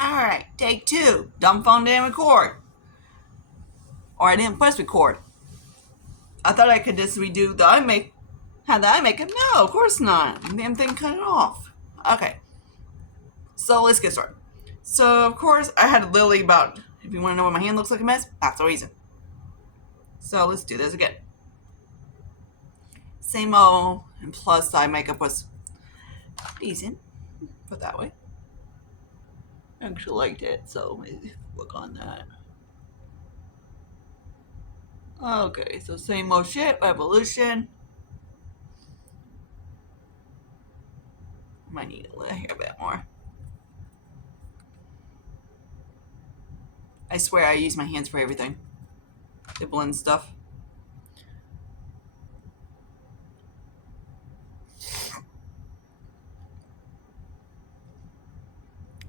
Alright, take two. Dumb phone didn't record. Or I didn't press record. I thought I could just redo the have the eye makeup. No, of course not. The damn thing cut it off. Okay, so let's get started. So, of course, I had Lily about, if you want to know what my hand looks like a mess, that's the reason. So, let's do this again. Same old, and plus eye makeup was decent, put that way. I actually liked it, so maybe work on that. Okay, so same old shit, evolution. Might need to let hair a bit more. I swear I use my hands for everything. To blend stuff.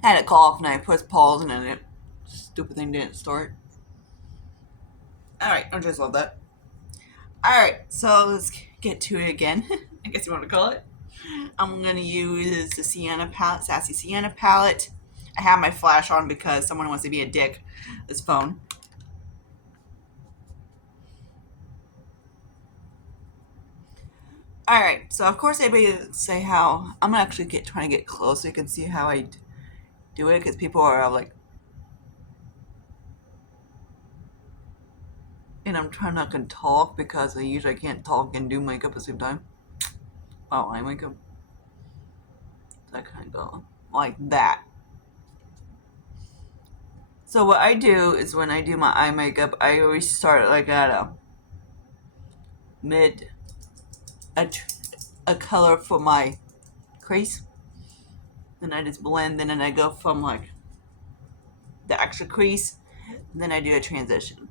I had a cough and I pushed pause and then it stupid thing didn't start. Alright, I just love that. Alright, so let's get to it again. I guess you want to call it. I'm gonna use the Sienna palette, Sassy Sienna palette. I have my flash on because someone wants to be a dick. This phone. Alright, so of course everybody would say how I'm actually trying to get close so you can see how I do it because people are like, and I'm trying not to talk because I usually can't talk and do makeup at the same time. Oh, eye makeup. So I kind of go like that. So what I do is when I do my eye makeup, I always start like at a mid, a color for my crease. Then I just blend, and then I go from like the extra crease, then I do a transition.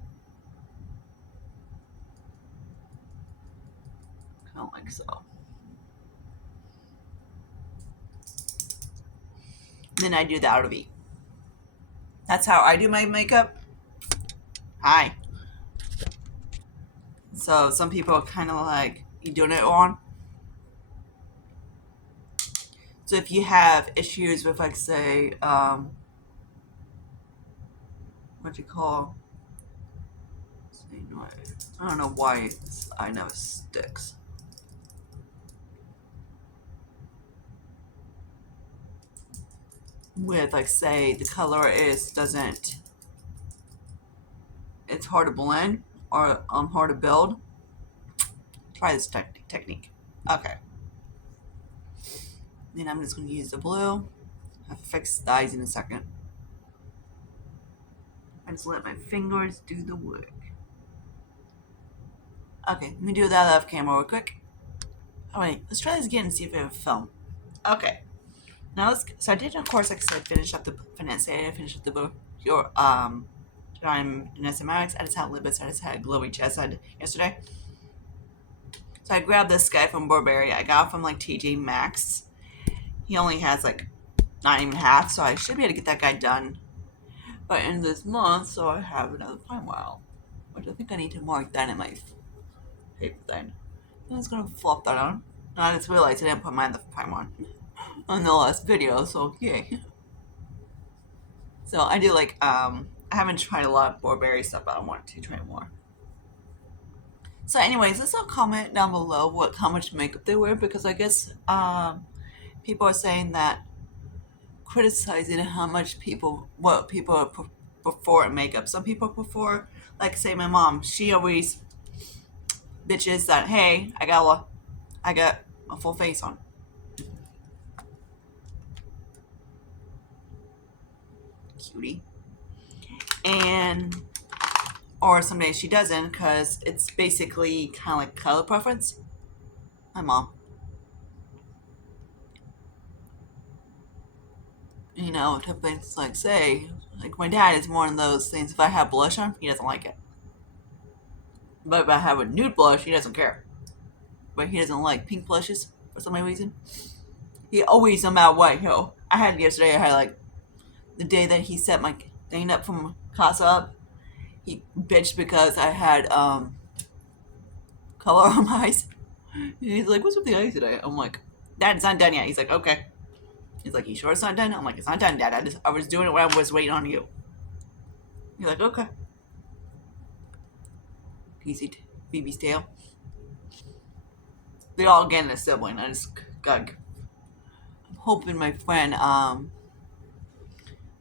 Kind of like so. Then I do the outer V. That's how I do my makeup. Hi. So some people are kind of like, you doing it on? So if you have issues with, like, say, what you call, I don't know why I never sticks. With, like, say the color doesn't, it's hard to blend or hard to build. Try this technique. Okay. Then I'm just going to use the blue. I'll fix the eyes in a second. I just let my fingers do the work. Okay, let me do that off camera real quick. Alright, let's try this again and see if I have film. Okay. Now so I did, of course, like I said, finish up the finance. I finished up the book. I'm Vanessa Marks. I just had lipids. I just had glowy chest. I had yesterday. So I grabbed this guy from Burberry. I got it from like TJ Maxx. He only has like not even half, so I should be able to get that guy done by end of this month. So I have another Prime Wow, which I think I need to mark that in my paper thing. I'm just gonna flop that on. And I just realized I didn't put my other Prime on the last video, so yay. So I do like I haven't tried a lot of Burberry stuff, but I want to try more. So anyways, let's all comment down below how much makeup they wear because I guess people are saying that criticizing how much what people prefer in makeup. Some people prefer, like say my mom, she always bitches that hey, I got a full face on. Cutie. And or some days she doesn't because it's basically kind of like color preference. My mom. You know, type things like say, like my dad is one of those things. If I have blush on, he doesn't like it. But if I have a nude blush, he doesn't care. But he doesn't like pink blushes for some reason. He always, no matter what, I had yesterday. I had like the day that he set my thing up from Casa up. He bitched because I had color on my eyes. And he's like, "What's with the eyes today?" I'm like, "Dad, it's not done yet." He's like, "Okay." He's like, you sure it's not done? I'm like, it's not done, Dad. I was doing it when I was waiting on you. He's like, okay. Phoebe's tail. They're all getting a sibling. I just got. I'm hoping my friend,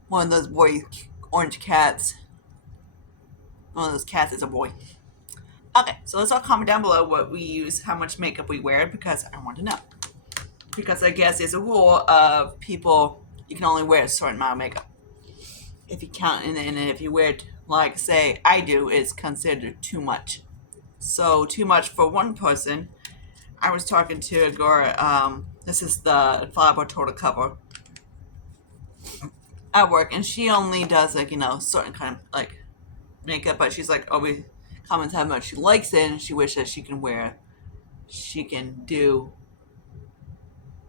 one of those boy orange cats, one of those cats is a boy. Okay, so let's all comment down below what we use, how much makeup we wear, because I want to know. Because I guess there's a rule of people, you can only wear a certain amount of makeup. If you count, and if you wear it, like say I do, it's considered too much. So too much for one person. I was talking to a girl. This is the Infallible Total Cover at work, and she only does like certain kind of like makeup, but she's like always comments how much she likes it, and she wishes she can do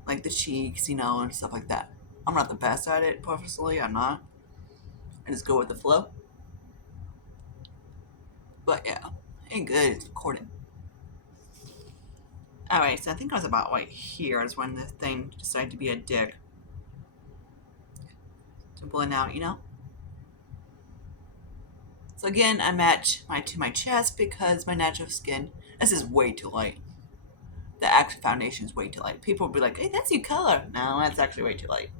like the cheeks, and stuff like that. I'm not the best at it, personally. I'm not. I just go with the flow. But yeah, ain't good. It's recording. Alright, so I think I was about right here is when the thing decided to be a dick. To blend out. So again, I match to my chest because my natural skin, this is way too light. The actual foundation is way too light. People will be like, hey, that's your color. No, that's actually way too light.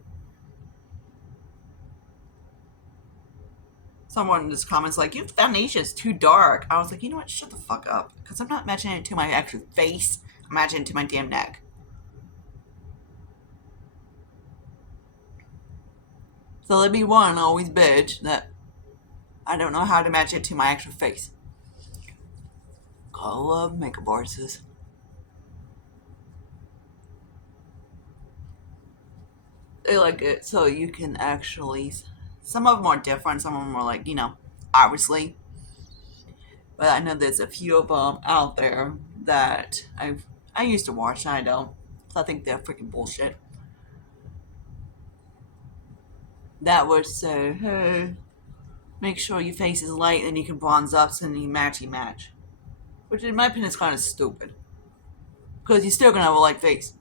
Someone just comments like, your foundation is too dark. I was like, you know what, shut the fuck up. Because I'm not matching it to my actual face. I'm matching it to my damn neck. So let me one always bitch that I don't know how to match it to my actual face. I love makeup artists. They like it so you can actually. Some of them are different. Some of them are like obviously. But I know there's a few of them out there that I used to watch and I don't. So I think they're freaking bullshit. That would say, hey, make sure your face is light and you can bronze up so then you match. Which in my opinion is kind of stupid. Because you're still going to have a light face.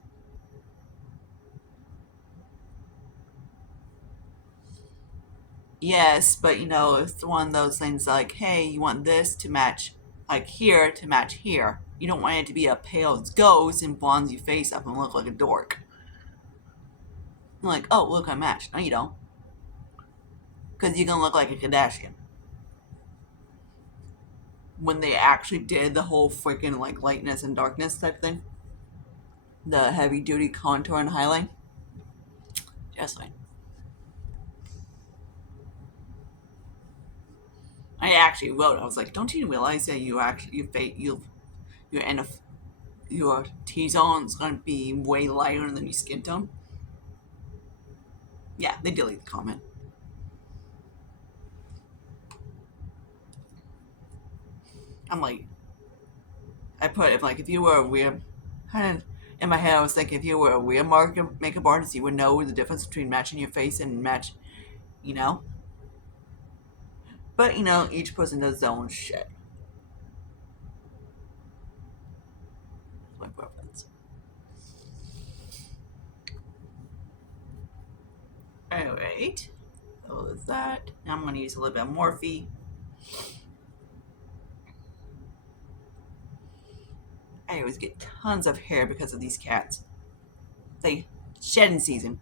Yes, but it's one of those things like, hey, you want this to match like here to match here. You don't want it to be a pale ghost and bronze your face up and look like a dork. You're like, oh, look, I matched. No, you don't. Because you're going to look like a Kardashian. When they actually did the whole freaking like lightness and darkness type thing, the heavy duty contour and highlight, just like I actually wrote. I was like, don't you realize that your T zone is gonna be way lighter than your skin tone? Yeah, they delete the comment. I'm like, I put it like if you were a weird, kind of in my head I was thinking if you were a weird makeup artist, you would know the difference between matching your face and match, you know. But each person does their own shit. My preference. Alright. So there's that. Now I'm going to use a little bit of Morphe. I always get tons of hair because of these cats. They shedding season.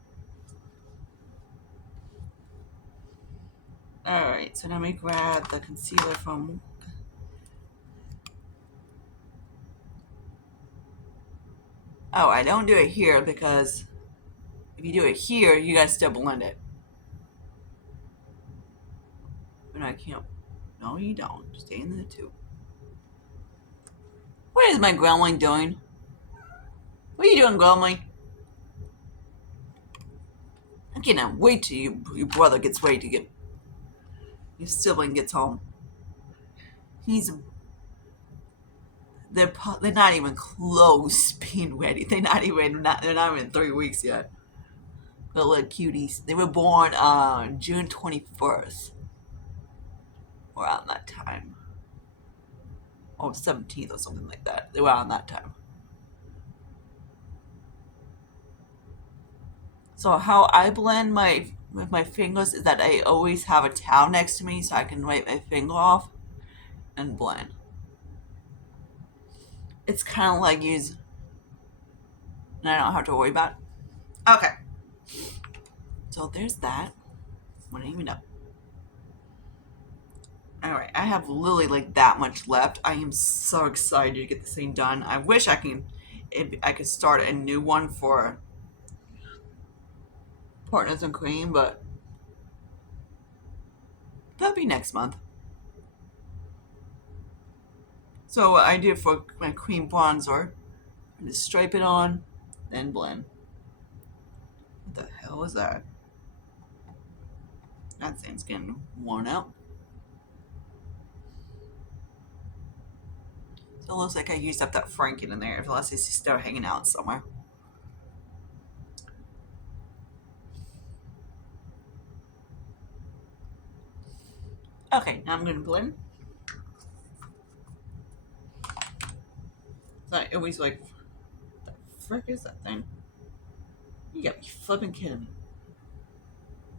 Alright, so now let me grab the concealer from... Oh, I don't do it here because if you do it here, you gotta still blend it. But I can't. No, you don't. Stay in the tube. What is my gremlin doing? What are you doing, gremlin? I cannot wait till your brother gets ready to get... Your sibling gets home. They're not even close being ready. They're not even 3 weeks yet. The little cuties. They were born on June 21st. Around that time. Or 17th or something like that. They were around that time. So how I blend my with my fingers is that I always have a towel next to me so I can wipe my finger off and blend. It's kind of like use, and I don't have to worry about it. Okay, so there's that. I don't even know. All right, I have literally like that much left. I am so excited to get this thing done. I wish I could start a new one for Partners in Cream, but that'll be next month. So what I do for my cream bronzer, I just stripe it on, then blend. What the hell is that? That thing's getting worn out. So it looks like I used up that Franken in there, unless it's still hanging out somewhere. Okay, now I'm gonna blend. So I always like, what the frick is that thing? You gotta be flipping kidding me.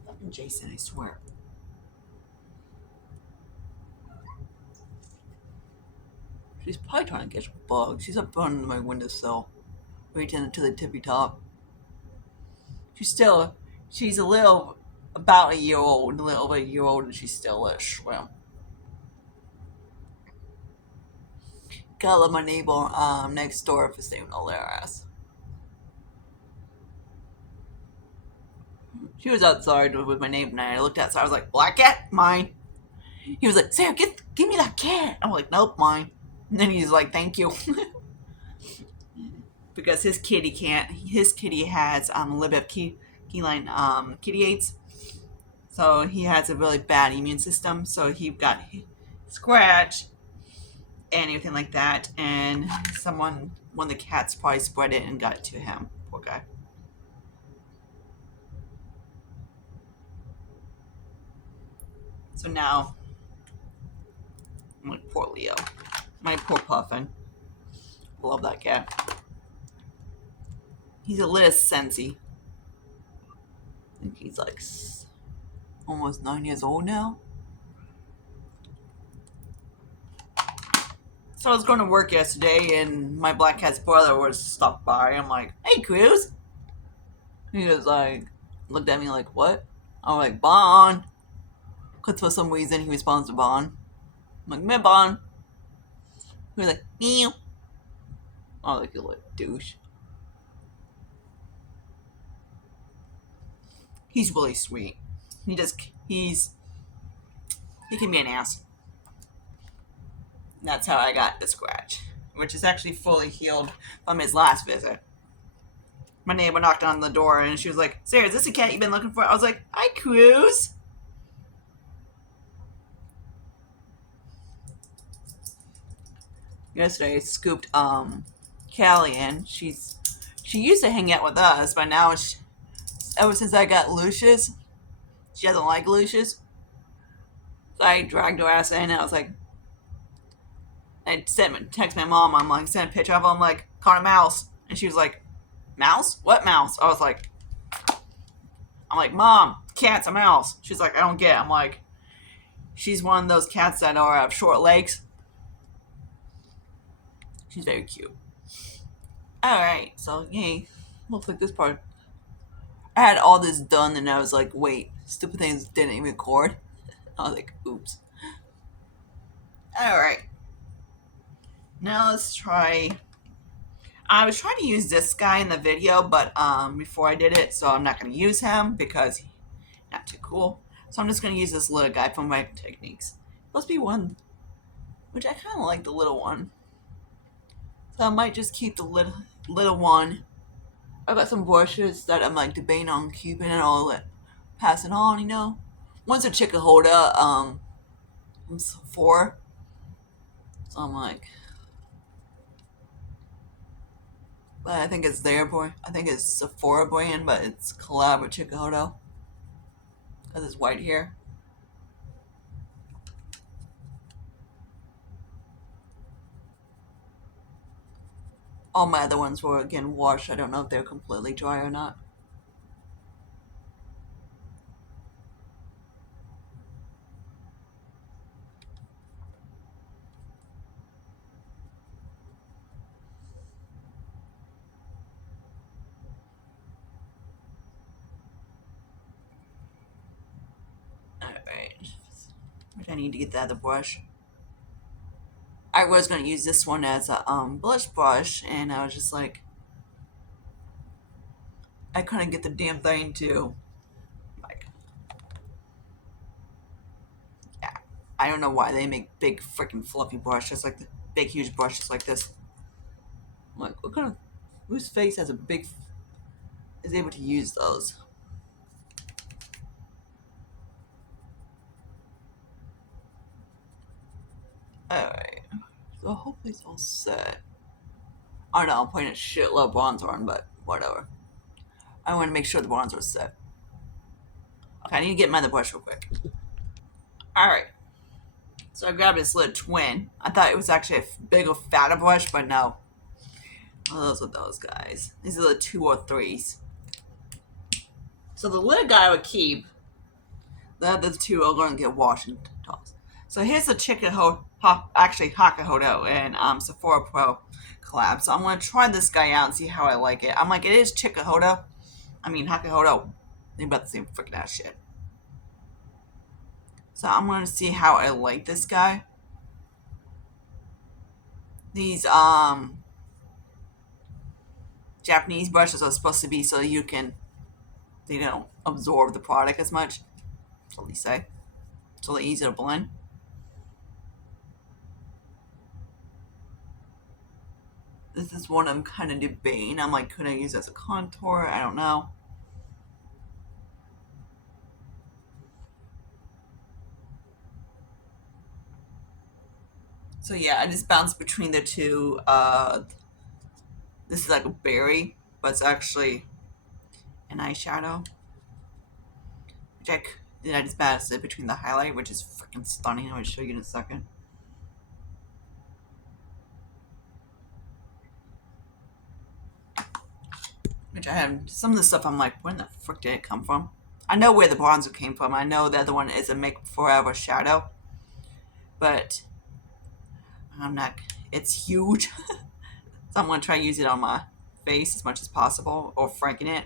Fucking Jason, I swear. She's probably trying to catch bugs. She's up on my windowsill, right to the tippy top. She's a little, about a year old, a little over a year old, and she's still a shrimp. Gotta love my neighbor next door for saving all their ass. She was outside with my neighbor, and I looked outside. I was like, "Black cat, mine." He was like, "Sarah, give me that cat." I'm like, "Nope, mine." And then he's like, "Thank you," because his kitty can't. His kitty has a little bit of kitty AIDS, so he has a really bad immune system. So he got scratched and everything like that. And one of the cats probably spread it and got it to him. Poor guy. So now, I'm like, poor Leo. My poor Puffin. Love that cat. He's a little sensy. I think he's like almost 9 years old now. So I was going to work yesterday, and my black cat's brother was stopped by. I'm like, "Hey, Cruz." He was like, looked at me like, "What?" I'm like, "Bon." Because for some reason he responds to Bon. I'm like, "Me, Bon." He was like, "Meow." I was like, "You little douche." He's really sweet. He can be an ass. And that's how I got the scratch, which is actually fully healed from his last visit. My neighbor knocked on the door and she was like, "Sarah, is this a cat you've been looking for?" I was like, "Hi, Cruz." Yesterday I scooped Callie in. She used to hang out with us, but now ever since I got Lucius, she doesn't like Lucius. So I dragged her ass in and I was like, text my mom. I'm like, sent a picture of him. I'm like, "Caught a mouse," and she was like, "Mouse? What mouse?" I'm like, "Mom, cat's a mouse." She's like, "I don't get it." I'm like, she's one of those cats that have short legs. She's very cute. Alright, so yay. Looks like this part. I had all this done and I was like, wait, stupid things didn't even record. I was like, oops. Alright. Now let's try. I was trying to use this guy in the video, but before I did it, so I'm not going to use him because he's not too cool. So I'm just going to use this little guy from my techniques. Must be one, which I kind of like the little one. So I might just keep the little one. I got some brushes that I'm like debating on keeping and all that, passing on. One's a Chickahoda from Sephora. So I'm like, but I think it's their boy. I think it's Sephora brand, but it's collab with Chickahoda because it's white hair. All my other ones were again washed. I don't know if they're completely dry or not. But I need to get the other brush. I was going to use this one as a blush brush, and I was just like, I couldn't get the damn thing to, like, yeah. I don't know why they make big freaking fluffy brushes like the big huge brushes like this. I'm like, what kind of, whose face has a big, is able to use those? Alright, so hopefully it's all set. I don't know, I'm putting a shitload of bronzer on, but whatever. I want to make sure the bronzer is set. Okay, I need to get my other brush real quick. Alright, so I grabbed this little twin. I thought it was actually a bigger, fatter brush, but no. Oh, those are those guys. These are the 2 or 3s. So the little guy I would keep. The other 2 are going to get washed and tossed. So here's the actually Hakahodo and Sephora Pro collab. So I'm going to try this guy out and see how I like it. I'm like, it is Chikahodo. I mean, Hakahodo. They're about the same freaking ass shit. So I'm going to see how I like this guy. These Japanese brushes are supposed to be so they don't absorb the product as much. That's what they say. So they're easy to blend. This is one I'm kind of debating. I'm like, could I use it as a contour? I don't know. So yeah, I just bounced between the 2. This is like a berry, but it's actually an eyeshadow. I just bounced it between the highlight, which is freaking stunning. I'm going to show you in a second. Which I have some of the stuff I'm like, where in the frick did it come from? I know where the bronzer came from. I know the other one is a Make Forever shadow, but I'm not. It's huge, so I'm gonna try to use it on my face as much as possible, or franken it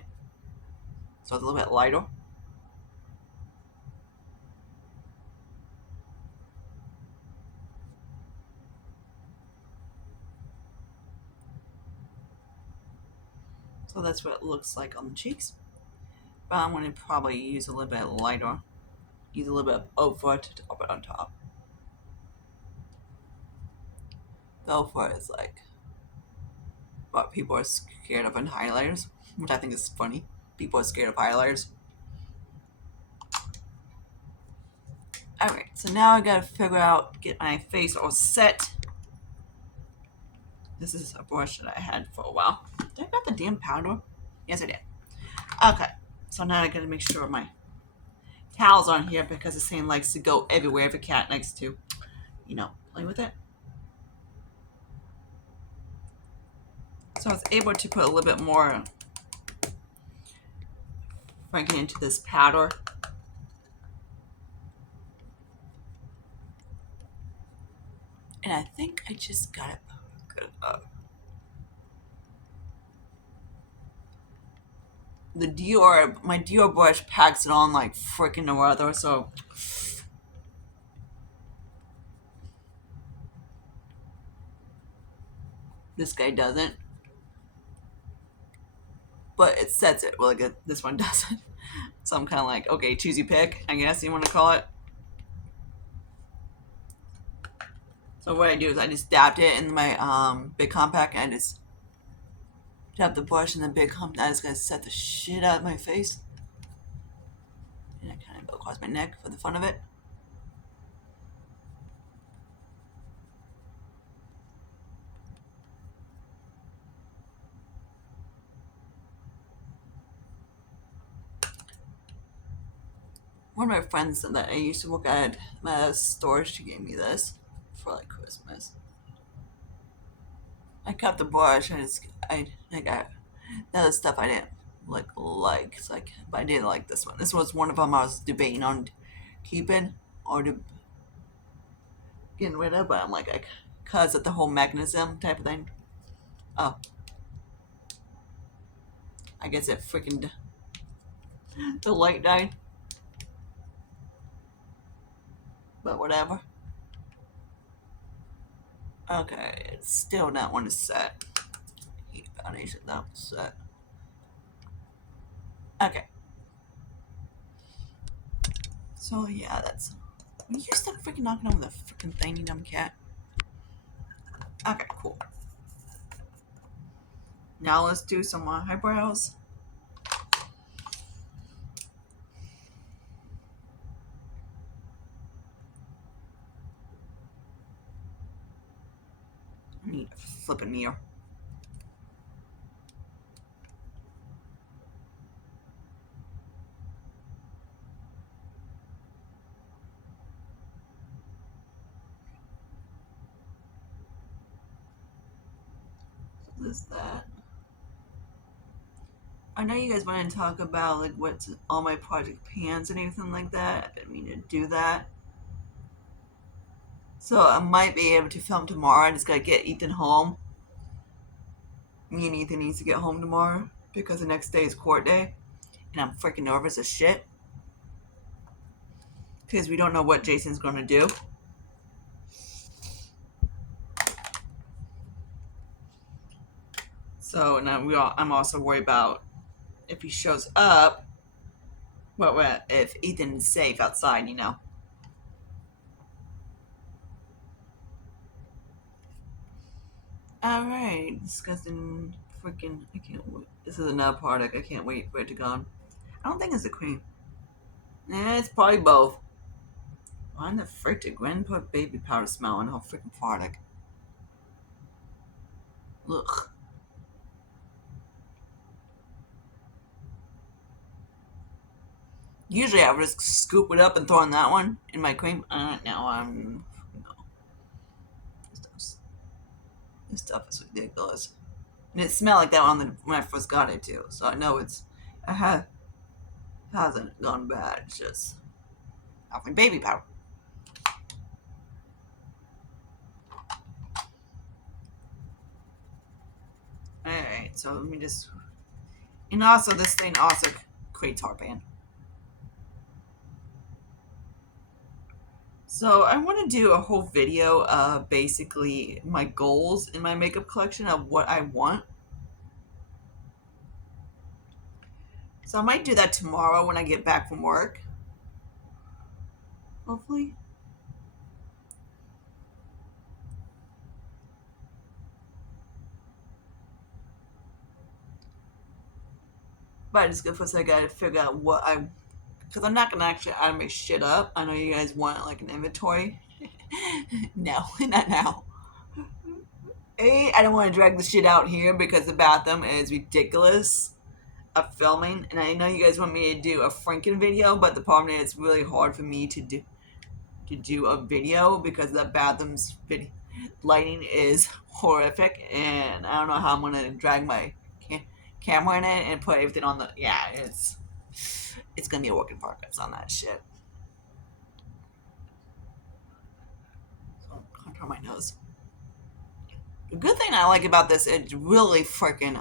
so it's a little bit lighter. So that's what it looks like on the cheeks. But I'm going to probably use a little bit lighter. Use a little bit of Ophir to top it on top. The Ophir is like what people are scared of in highlighters, which I think is funny. People are scared of highlighters. Alright, so now I gotta figure out, get my face all set. This is a brush that I had for a while. Did I got the damn powder? Yes, I did. Okay, so now I gotta make sure my towel's on here because this thing likes to go everywhere if a cat likes to, play with it. So I was able to put a little bit more franken into this powder. And I think I just got it good up. My Dior brush packs it on like freaking no other, so this guy doesn't. But it sets it really good. This one doesn't. So I'm kind of like, okay, choose your pick, I guess you want to call it. So what I do is I just dabbed it in my big compact, and I just dab the brush in the big compact. I just gonna set the shit out of my face, and I kind of go across my neck for the fun of it. One of my friends that I used to work at my store, she gave me this for like Christmas. I kept the brush. I got the other stuff I didn't like. It's like, but I didn't like this one. This was one of them I was debating on keeping or getting rid of. But I'm like, cause of the whole mechanism type of thing. Oh, I guess it freaking the light died. But whatever. Okay, it's still not one to set. Heat foundation, that was set. Okay. So yeah, that's. You still freaking knocking over the freaking thing, you dumb cat. Okay, cool. Now let's do some eyebrows. I need a flipping mirror. So this, that. I know you guys want to talk about like what's all my project pans and everything like that. I didn't mean to do that. So I might be able to film tomorrow. I just gotta get Ethan home. Me and Ethan needs to get home tomorrow because the next day is court day, and I'm freaking nervous as shit because we don't know what Jason's gonna do. So and I'm also worried about if he shows up. What if Ethan's safe outside? You know. All right, discussing freaking. I can't wait. This is another product. I can't wait for it to go on. I don't think it's the cream. It's probably both. Why in the frick did Gwen put baby powder smell in her freaking product? Ugh. Usually I would just scoop it up and throw in that one in my cream. No, no. This stuff is ridiculous. And it smelled like that when I first got it too. So I know it hasn't gone bad. It's just like baby powder. Alright, so let me just. And also, this thing also creates heartburn. So I want to do a whole video of basically my goals in my makeup collection of what I want. So I might do that tomorrow when I get back from work. Hopefully. But I just go first I gotta figure out what I, because I'm not gonna actually automate shit up. I know you guys want like an inventory. No, not now. A, I don't want to drag the shit out here because the bathroom is ridiculous of filming, and I know you guys want me to do a Franken video, but the problem is it's really hard for me to do a video because the bathroom's lighting is horrific, and I don't know how I'm gonna drag my camera in it and put everything on the. Yeah, it's gonna be a work in progress on that shit. So contour my nose. The good thing I like about this, it's really freaking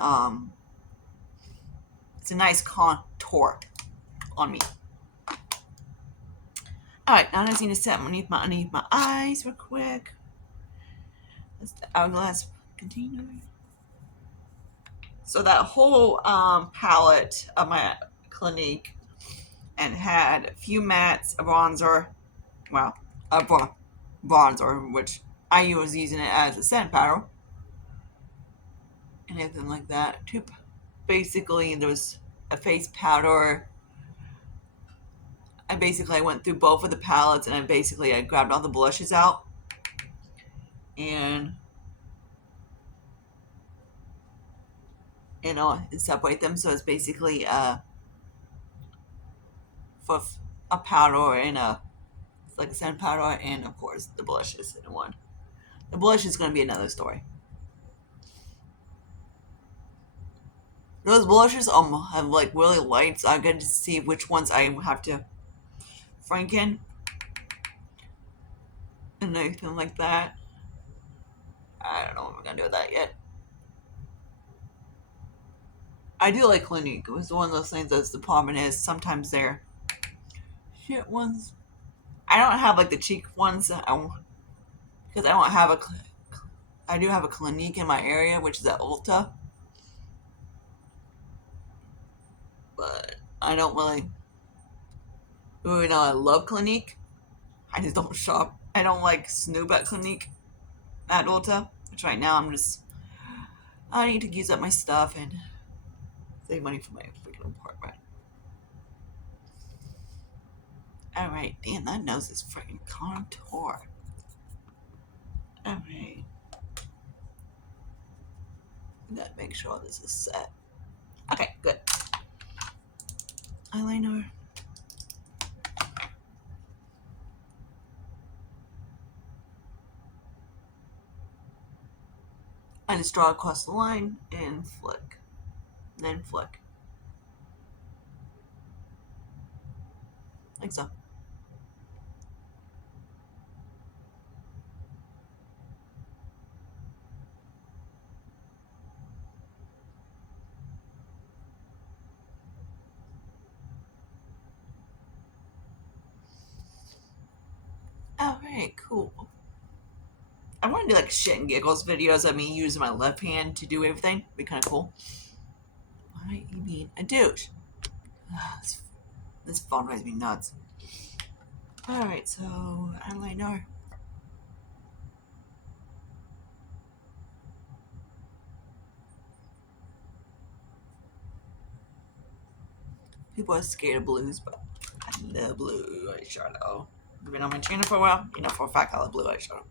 it's a nice contour on me. All right, now I just need to set underneath my eyes real quick. That's the hourglass container. So that whole palette of my Clinique and had a few mattes, a bronzer, well, a bronzer, which I was using it as a setting powder, and anything like that. Basically, there was a face powder. I went through both of the palettes, and I grabbed all the blushes out and separate them. So it's basically for a powder and it's like a setting powder, and of course the blushes in one. The blush is going to be another story. Those blushes have like really light, so I get to see which ones I have to franken and anything like that. I don't know if I'm gonna do that yet. I do like Clinique. It was one of those things that's the problem is sometimes they're shit ones. I don't have like the cheek ones because I don't have a. I do have a Clinique in my area, which is at Ulta, but I don't really. Even though I love Clinique, I just don't shop. I don't like snoop at Clinique at Ulta, which right now I need to use up my stuff and save money for my freaking apartment. Alright, damn, that nose is freaking contour. Alright. Gotta make sure this is set. Okay, good. Eyeliner. I just draw across the line and flick. Then flick. Like so. Alright, cool. I want to do like shit and giggles videos of me using my left hand to do everything. Be kind of cool. Why you mean a douche? This phone drives me nuts. Alright, so eyeliner. People are scared of blues, but I love blue eyeshadow. You've been on my channel for a while, you know for a fact I love blue eyeshadow.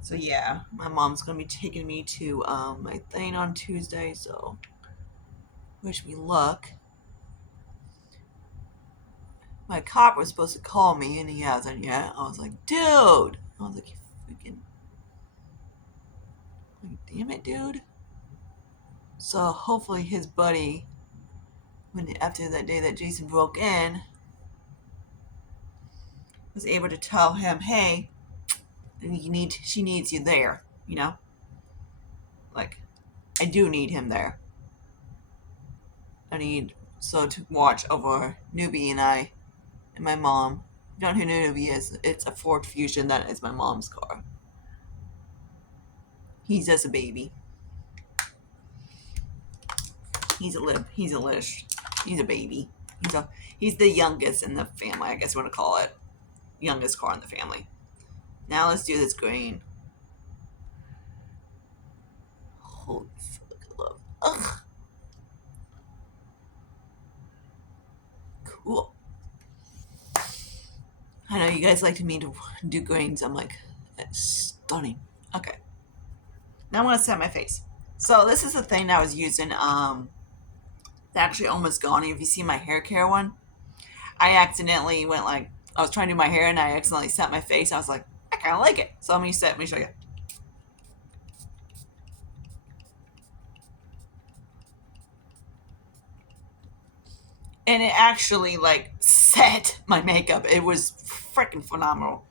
So yeah, my mom's gonna be taking me to my thing on Tuesday, so wish me luck. My cop was supposed to call me and he hasn't yet. I was like, dude! I was like, you freaking like, damn it, dude. So hopefully his buddy, after that day that Jason broke in, was able to tell him, hey, she needs you there, you know? Like, I do need him there. I need to watch over Newbie and I and my mom. If you don't know who Newbie is, it's a Ford Fusion that is my mom's car. He's just a baby. He's a lib. He's a lish. He's a baby. He's the youngest in the family, I guess you want to call it. Youngest car in the family. Now let's do this green. Holy fuck, love. Ugh. Cool. I know you guys like me to do greens. I'm like, it's stunning. Okay. Now I want to set my face. So this is the thing that I was using. It's actually almost gone. If you see my hair care one, I accidentally went like, I was trying to do my hair and I accidentally set my face. I was like, I kind of like it. So let me show you. And it actually like set my makeup. It was freaking phenomenal.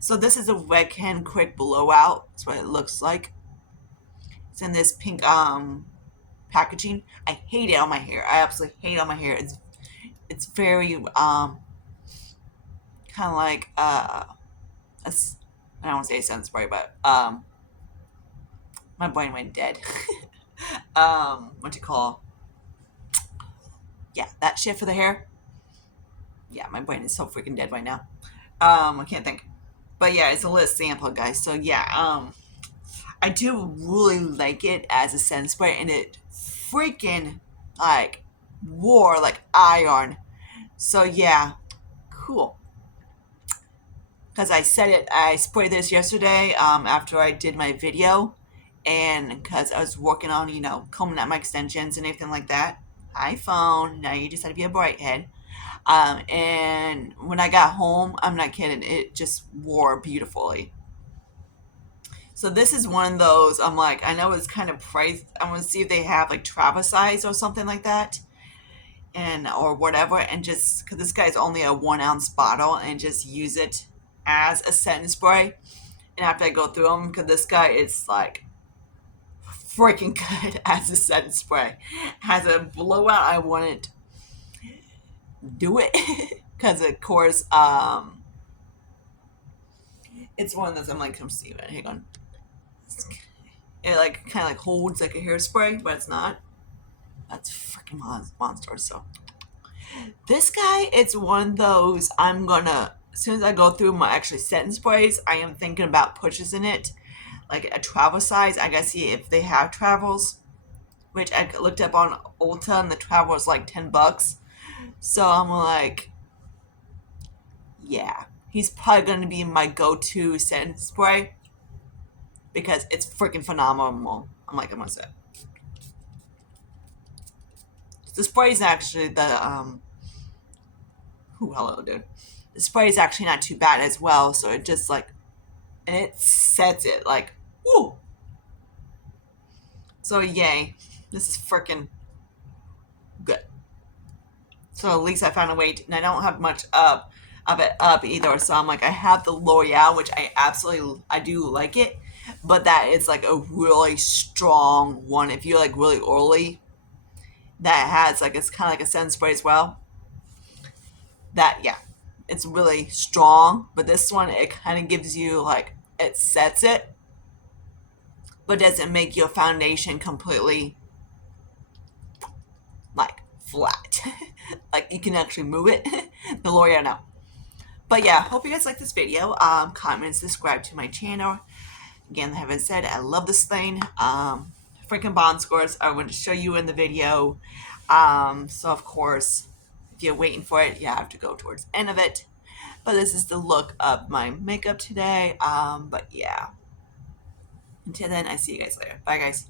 So this is a Red Can Quick Blowout. That's what it looks like. It's in this pink packaging. I hate it on my hair. I absolutely hate it on my hair. It's very kind of like I don't want to say a sense spray, but my brain went dead. What you call? Yeah, that shit for the hair. Yeah, my brain is so freaking dead right now. I can't think. But yeah, it's a little sample, guys. So yeah, I do really like it as a scent spray, and it freaking like wore like iron. So yeah, cool. Because I sprayed this yesterday after I did my video, and because I was working on combing out my extensions and everything like that. iPhone, now you just had to be a bright head. And when I got home, I'm not kidding, it just wore beautifully. So this is one of those, I'm like, I know it's kind of priced. I want to see if they have like travel size or something like that, and or whatever, and just because this guy's only a 1 ounce bottle, and just use it as a setting spray. And after I go through them, because this guy is like freaking good as a setting spray. As a blowout, I wouldn't do it because, of course, it's one of those. I'm like, come see it. Hang on. It like kind of like holds like a hairspray, but it's not. That's freaking monster. So this guy, it's one of those. I'm gonna as soon as I go through my actually setting sprays, I am thinking about pushes in it, like a travel size. I gotta see if they have travels, which I looked up on Ulta, and the travel was like $10. So I'm like, yeah, he's probably gonna be my go-to setting spray because it's freaking phenomenal. I'm gonna say the spray is actually the Ooh, hello, dude. The spray is actually not too bad as well. So it just like, and it sets it like, woo. So yay, this is freaking good. So at least I found a way to, and I don't have much of it up either. So I'm like, I have the L'Oreal, which I do like it, but that is like a really strong one. If you're like really oily, that has like, it's kind of like a sun spray as well. That, yeah, it's really strong, but this one, it kind of gives you like, it sets it, but doesn't make your foundation completely like flat. Like you can actually move it. The L'Oreal, no. But yeah, hope you guys like this video. Comment and subscribe to my channel. Again, having said, I love this thing. Freaking bond scores I want to show you in the video. So of course, if you're waiting for it, you have to go towards the end of it. But this is the look of my makeup today. But yeah. Until then, I see you guys later. Bye, guys.